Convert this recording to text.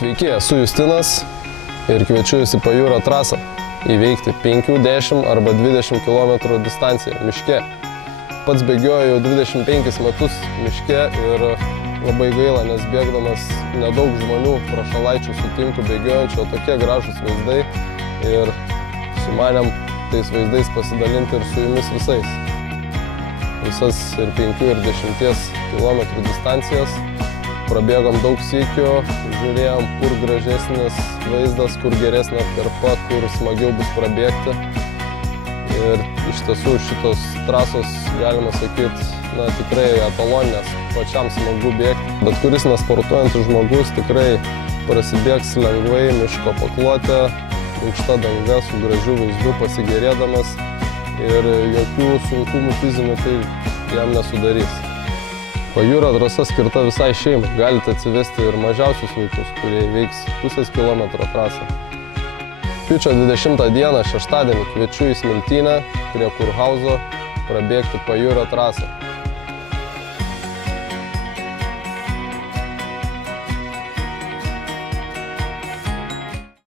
Sveiki, esu Justinas ir kviečiu jūs į pajūrio trasą įveikti 5, 10 arba 20 km distanciją miške. Pats bėgioju jau 25 metus miške ir labai gaila, nes bėgdamas nedaug žmonių prašalaičių sutinku bėgiojančio, tokie gražūs vaizdai ir sumanėm tais vaizdais pasidalinti ir su jumis visais. Visas ir 5 ir 10 km distancijas prabėgom daug sykių, žiūrėjom, kur gražesnis vaizdas, kur geresnė atkarpa, kur smagiau bus prabėgti. Ir iš tiesų šitos trasos, galima sakyti, tikrai etaloninės, pačiam smagu bėgti. Bet kuris nesportuojantis žmogus tikrai prasibėgs lengvai miško paklotę, minkšta danga su gražiu vaizdu pasigerėdamas ir jokių sunkumų fizinių tai jam nesudarys. Pajūrio trasa skirta visai šeimai. Galite atsivesti ir mažiausius vaikus, kurie įveiks pusės kilometro trasą. Rugpjūčio 20 dieną, šeštadienį, kviečiu į Smiltynę prie Kurhauzo prabėgti pajūrio trasą.